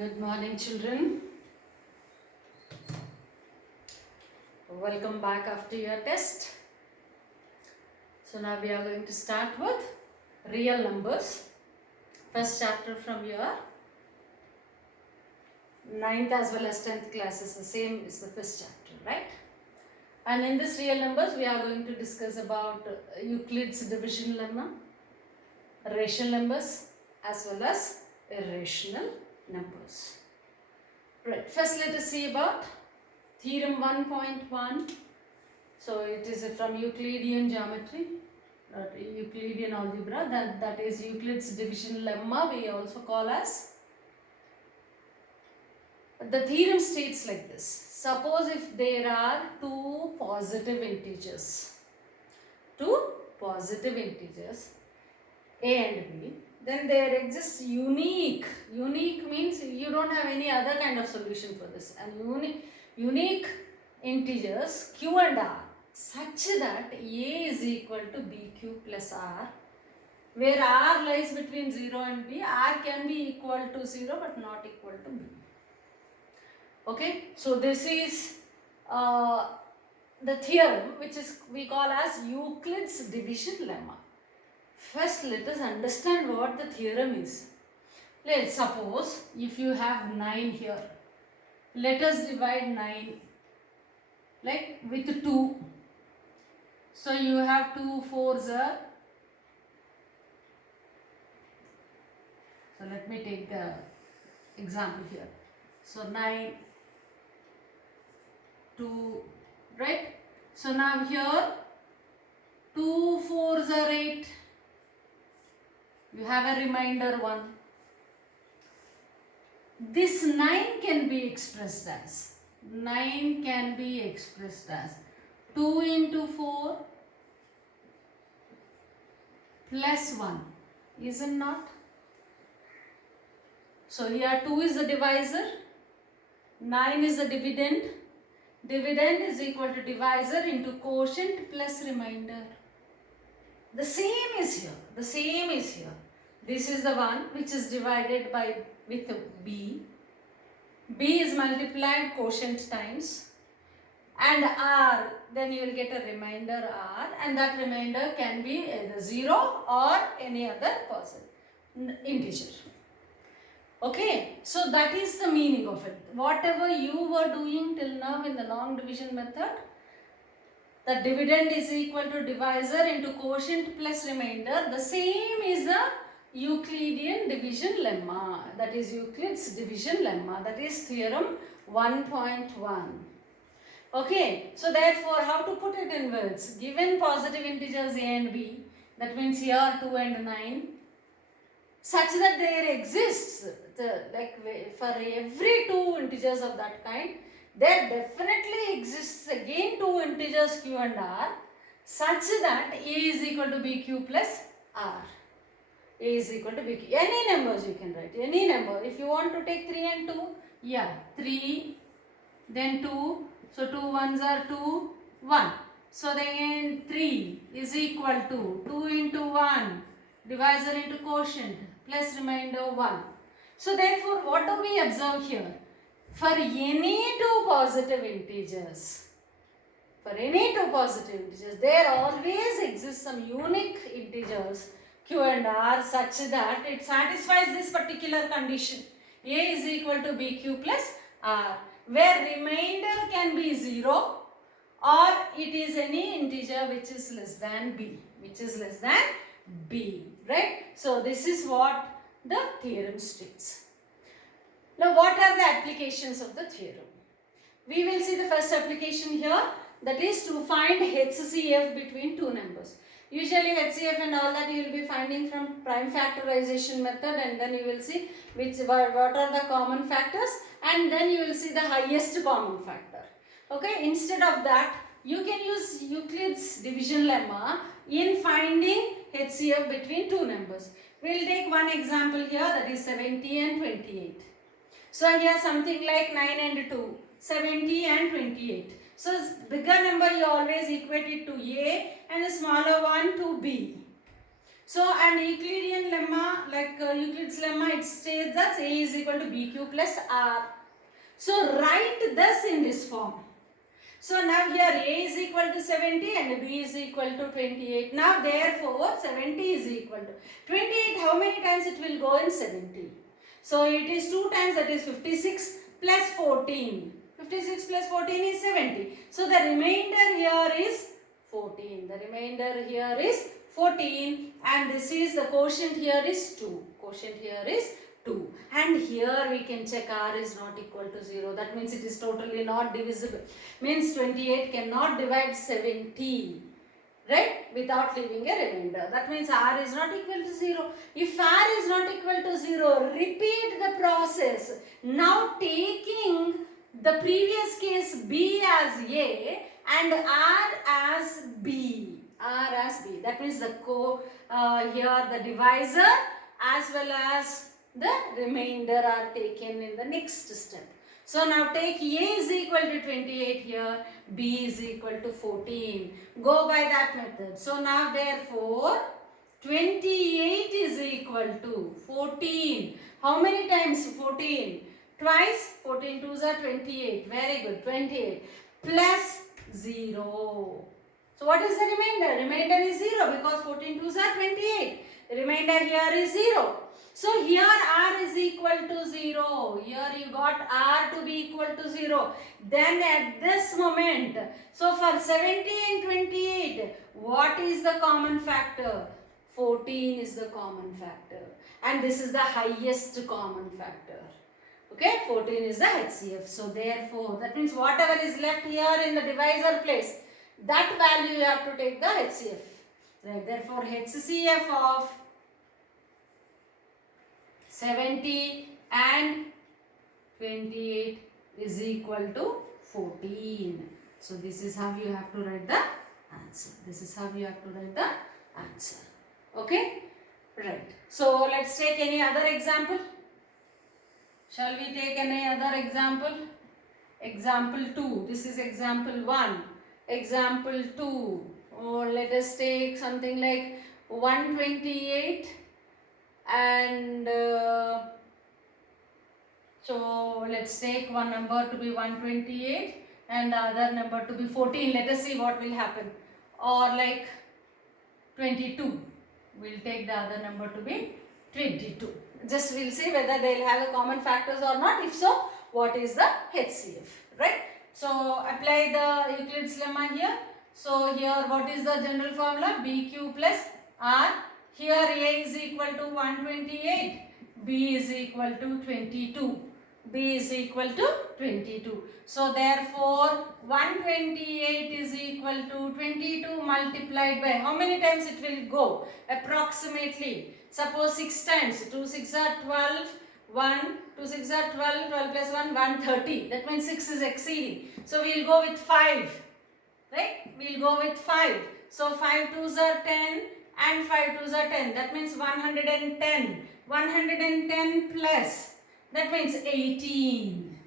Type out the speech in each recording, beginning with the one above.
Good morning, children. Welcome back after your test. So now we are going to start with real numbers. First chapter from your 9th as well as 10th class is the same as the first chapter, right? And in this real numbers, we are going to discuss about Euclid's division lemma, rational numbers as well as irrational numbers. Right, first let us see about theorem 1.1. So it is from Euclidean geometry, Euclidean algebra, that is Euclid's division lemma we also call as. The theorem states like this: suppose if there are two positive integers A and B, then there exists unique means you don't have any other kind of solution for this, and unique integers Q and R such that A is equal to BQ plus R, where R lies between 0 and B. R can be equal to 0 but not equal to B. Okay, so this is the theorem which is we call as Euclid's division lemma. First, let us understand what the theorem is. Let's suppose if you have 9 here, let us divide 9 like with 2. So you have 2 4s are. So let me take the example here. So 9, 2, right? So now here 2 4s are 8. You have a remainder 1. This 9 can be expressed as 2 into 4 plus 1, is it not? So here 2 is the divisor, 9 is the dividend. Dividend is equal to divisor into quotient plus remainder. The same is here. This is the one which is divided with B. B is multiplied quotient times and R, then you will get a remainder R, and that remainder can be either 0 or any other integer. Okay, so that is the meaning of it. Whatever you were doing till now in the long division method, the dividend is equal to divisor into quotient plus remainder. The same is the Euclidean division lemma. That is Euclid's division lemma. That is theorem 1.1. Okay, so therefore how to put it in words? Given positive integers A and B, that means here 2 and 9, such that there exists, for every 2 integers of that kind, there definitely exists again 2 integers Q and R, such that A is equal to BQ plus R. A is equal to BQ. Any numbers you can write, any number. If you want to take 3 and 2, yeah, 3, then 2. So 2 1s are 2, 1. So then 3 is equal to 2 into 1, divisor into quotient, plus remainder 1. So therefore, what do we observe here? For any two positive integers, there always exists some unique integers Q and R such that it satisfies this particular condition. A is equal to BQ plus R, where remainder can be 0 or it is any integer which is less than B, right? So this is what the theorem states. Now what are the applications of the theorem? We will see the first application here, that is to find HCF between two numbers. Usually HCF and all that you will be finding from prime factorization method, and then you will see what are the common factors, and then you will see the highest common factor. Okay, instead of that you can use Euclid's division lemma in finding HCF between two numbers. We will take one example here, that is 70 and 28. So here something like 9 and 2, 70 and 28. So bigger number you always equate it to A and a smaller one to B. So, and Euclidean lemma, like Euclid's lemma, it states that A is equal to BQ plus R. So, write this in this form. So, now here A is equal to 70 and B is equal to 28. Now, therefore, 70 is equal to 28. How many times it will go in 70? So, it is 2 times, that is 56 plus 14. 56 plus 14 is 70. So, the remainder here is 14. The remainder here is 14 and this is the quotient here is 2. Quotient here is 2. And here we can check R is not equal to 0. That means it is totally not divisible. Means 28 cannot divide 70. Right? Without leaving a remainder. That means R is not equal to 0. If R is not equal to 0, repeat the process. Now taking the previous case B as A and R as B. R as B. That means the here the divisor as well as the remainder are taken in the next step. So now take A is equal to 28 here, B is equal to 14. Go by that method. So now therefore 28 is equal to 14. How many times 14? Twice. 14 2s are 28. Very good. 28 plus 0. So what is the remainder? Remainder is 0 because 14 2s are 28. The remainder here is 0. So here R is equal to 0. Here you got R to be equal to 0. Then at this moment, so for 70 and 28, what is the common factor? 14 is the common factor. And this is the highest common factor. Okay, 14 is the HCF. So therefore, that means whatever is left here in the divisor place, that value you have to take the HCF. Right, therefore HCF of 70 and 28 is equal to 14. So this is how you have to write the answer. This is how you have to write the answer. Okay? Right. So let's take any other example. Shall we take any other example? Example 2. This is example 1. Example 2. Or let us take something like 128 and so let's take one number to be 128 and the other number to be 14. Let us see what will happen. Or like 22. We'll take the other number to be 22. Just we'll see whether they'll have a common factors or not. If so, what is the HCF, right? So apply the Euclid's lemma here. So here what is the general formula? BQ plus R. Here A is equal to 128, B is equal to 22. B is equal to 22. So therefore 128 is equal to 22 multiplied by how many times it will go? Approximately. Suppose 6 times. 2 6 are 12. 1, 2 6 are 12. 12 plus 1, 130. That means 6 is exceeding. So we will go with 5. Right? We will go with 5. So 5 2s are 10 and 5 2s are 10. That means 110. 110 plus. That means 18.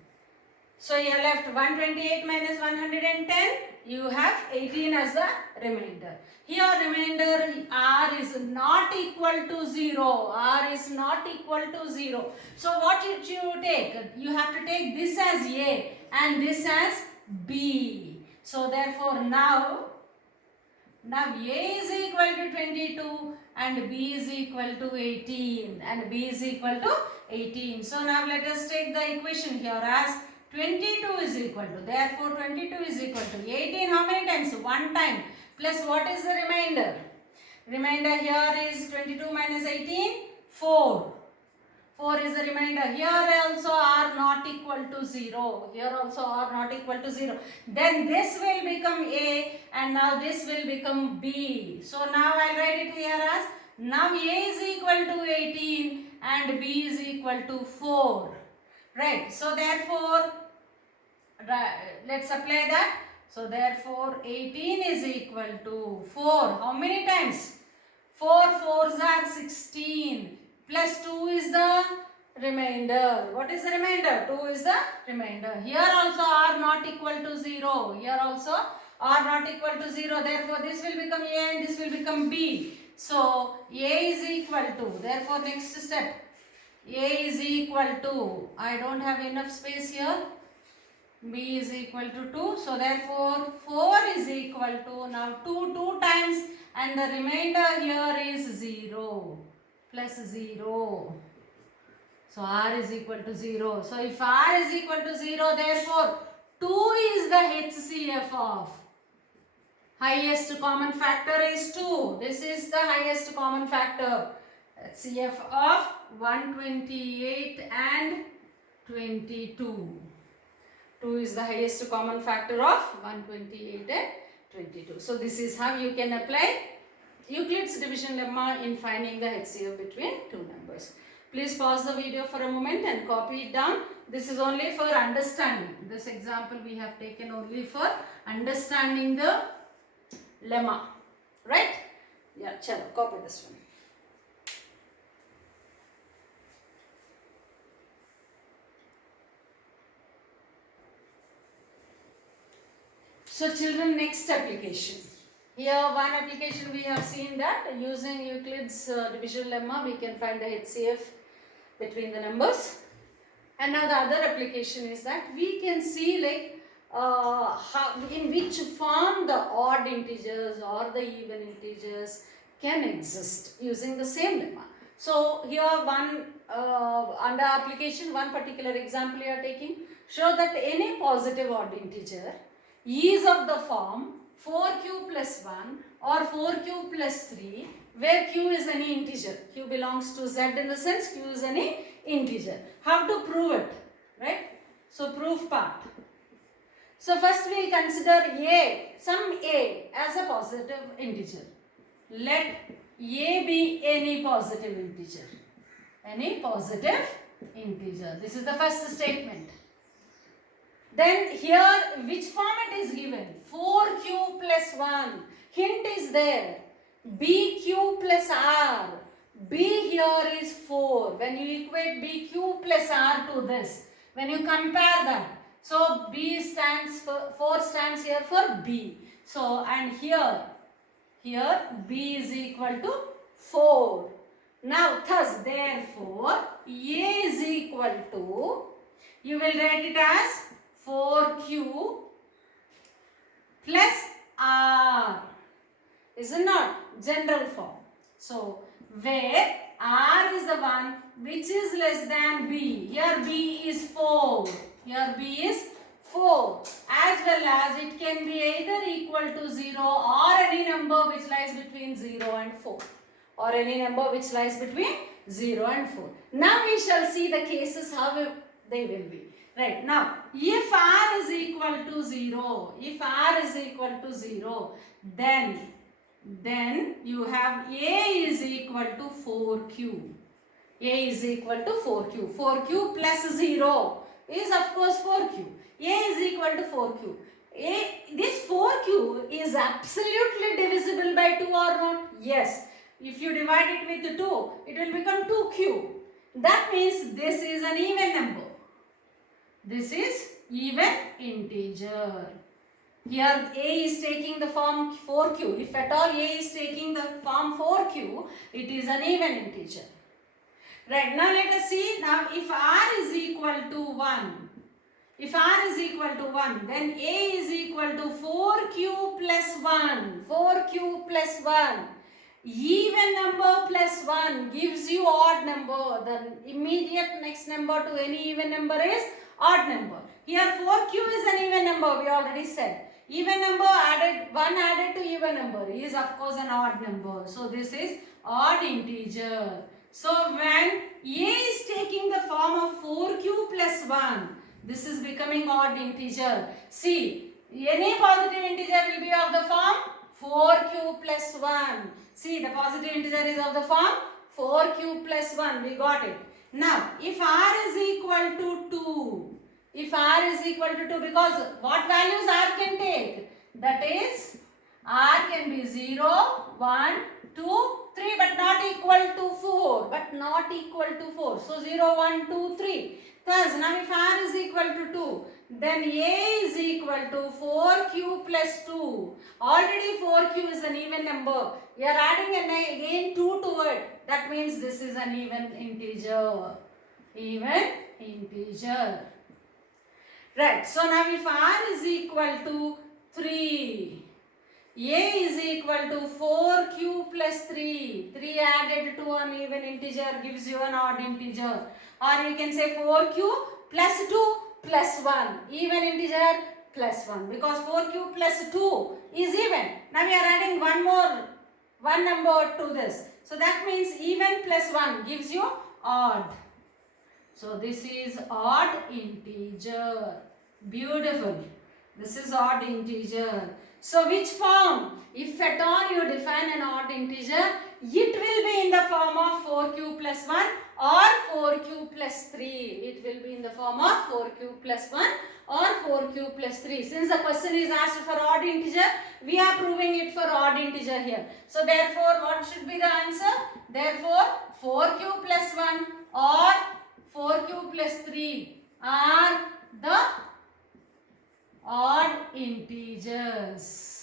So you are left 128 minus 110. You have 18 as the remainder. Here remainder R is not equal to 0. R is not equal to 0. So what did you take? You have to take this as A and this as B. So therefore now A is equal to 22 and B is equal to 18 and B is equal to 18. So now let us take the equation here as 22 is equal to, therefore 22 is equal to 18 how many times? 1 time plus what is the remainder? Remainder here is 22 minus 18, 4. 4 is the remainder. Here also R not equal to 0. Here also R not equal to 0. Then this will become A and now this will become B. So now I will write it here as now A is equal to 18 and B is equal to 4. Right. So therefore, let's apply that. So therefore 18 is equal to 4. How many times? 4 4s are 16. Plus 2 is the remainder. What is the remainder? 2 is the remainder. Here also R not equal to 0. Here also R not equal to 0. Therefore, this will become A and this will become B. So A is equal to, therefore next step, A is equal to, I don't have enough space here, B is equal to 2. So therefore 4 is equal to, now 2 times and the remainder here is 0 plus 0. So R is equal to 0. So if R is equal to 0, therefore 2 is the HCF of, highest common factor is 2. This is the highest common factor. HCF of 128 and 22. 2 is the highest common factor of 128 and 22. So this is how you can apply Euclid's division lemma in finding the HCF between two numbers. Please pause the video for a moment and copy it down. This is only for understanding. This example we have taken only for understanding the lemma. Right? Yeah, chalo, copy this one. So children, next application. Here one application we have seen that using Euclid's division lemma we can find the HCF between the numbers. And now the other application is that we can see like how, in which form the odd integers or the even integers can exist using the same lemma. So here one under application, one particular example you are taking, show that any positive odd integer is of the form 4q plus 1 or 4q plus 3, where q is any integer. Q belongs to z in the sense q is any integer. How to prove it? Right? So proof part. So first we will consider some a as a positive integer. Let a be any positive integer. Any positive integer. This is the first statement. Then here which form it is given? 4q plus 1. Hint is there. bq plus r. b here is 4. When you equate bq plus r to this, when you compare that, so b stands for, 4 stands here for b. So and here b is equal to 4. Now thus therefore a is equal to, you will write it as 4q plus r, is it not? General form. So where r is the one which is less than b. Here b is 4. Here b is 4. As well as it can be either equal to 0 or any number which lies between 0 and 4. Or any number which lies between 0 and 4. Now we shall see the cases how they will be. Right, now if r is equal to 0, then you have a is equal to 4q. A is equal to 4q. 4q plus 0 is of course 4q. A is equal to 4q. This 4q is absolutely divisible by 2 or not? Yes. If you divide it with 2, it will become 2q. That means this is an even number. This is even integer. Here a is taking the form 4q. If at all a is taking the form 4q, it is an even integer. Right, now let us see. Now if r is equal to 1, then a is equal to 4q plus 1. 4q plus 1. Even number plus 1 gives you odd number. The immediate next number to any even number is odd number. Here 4q is an even number, we already said. Even number added, 1 added to even number is of course an odd number. So this is odd integer. So when a is taking the form of 4q plus 1, this is becoming odd integer. See, any positive integer will be of the form 4q plus 1. See, the positive integer is of the form 4q plus 1. We got it. Now, if r is equal to 2, because what values r can take? That is, r can be 0, 1, 2, 3, but not equal to 4. So 0, 1, 2, 3. Thus, now if r is equal to 2, then a is equal to 4q plus 2. Already 4q is an even number. you are adding again 2 to it. That means this is an even integer. Even integer. Right. So now if r is equal to 3, a is equal to 4q plus 3. 3 added to an even integer gives you an odd integer. Or you can say 4q plus 2 plus 1. Even integer plus 1. Because 4q plus 2 is even. Now we are adding one number to this. So that means even plus 1 gives you odd. So this is odd integer. Beautiful. This is odd integer. So which form? If at all you define an odd integer, it will be in the form of 4q plus 1 or 4q plus 3. It will be in the form of 4q plus 1 or 4q plus 3. Since the question is asked for odd integer, we are proving it for odd integer here. So therefore, what should be the answer? Therefore, 4q plus 1 or 4q plus 3 are the odd integers.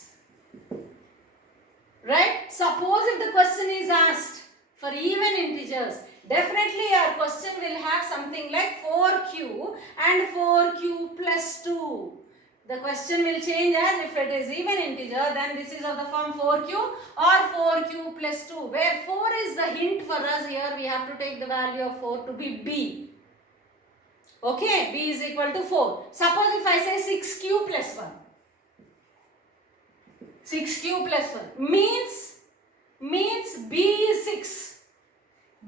Right? Suppose if the question is asked for even integers, definitely our question will have something like 4q and 4q plus 2. The question will change as if it is even integer, then this is of the form 4q or 4q plus 2. Where 4 is the hint for us here, we have to take the value of 4 to be b. Okay, b is equal to 4. Suppose if I say 6q plus 1. 6q plus 1 means b is 6.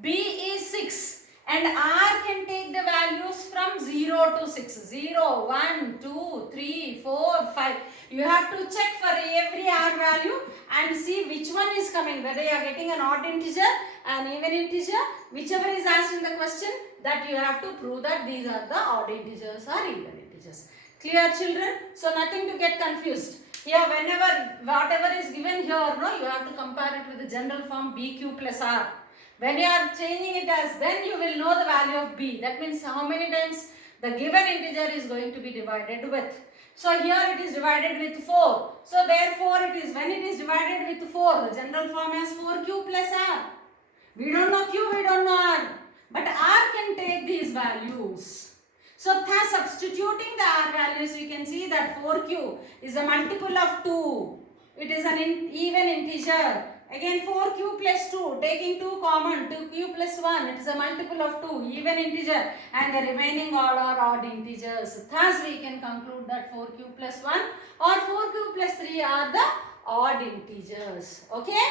b is 6 and r can take the values from 0 to 6. 0, 1, 2, 3, 4, 5. You have to check for every r value and see which one is coming. Whether you are getting an odd integer, an even integer, whichever is asked in the question, that you have to prove that these are the odd integers or even integers. Clear, children? So nothing to get confused. Here whatever is given here, no, you have to compare it with the general form bq plus r. When you are changing it as, then you will know the value of b. That means how many times the given integer is going to be divided with. So here it is divided with 4. So therefore when it is divided with 4, the general form has 4q plus r. We don't know q, we don't know r. But r can take these values. So thus substituting the r values, we can see that 4q is a multiple of 2. It is an even integer. Again 4q plus 2, taking 2 common, 2q plus 1, it is a multiple of 2, even integer, and the remaining all are odd integers. Thus we can conclude that 4q plus 1 or 4q plus 3 are the odd integers. Okay?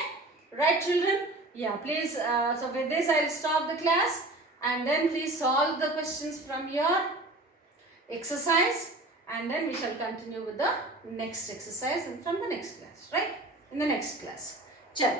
Right, children? Yeah, please, so with this I will stop the class and then please solve the questions from your exercise and then we shall continue with the next exercise and from the next class, right? In the next class. चल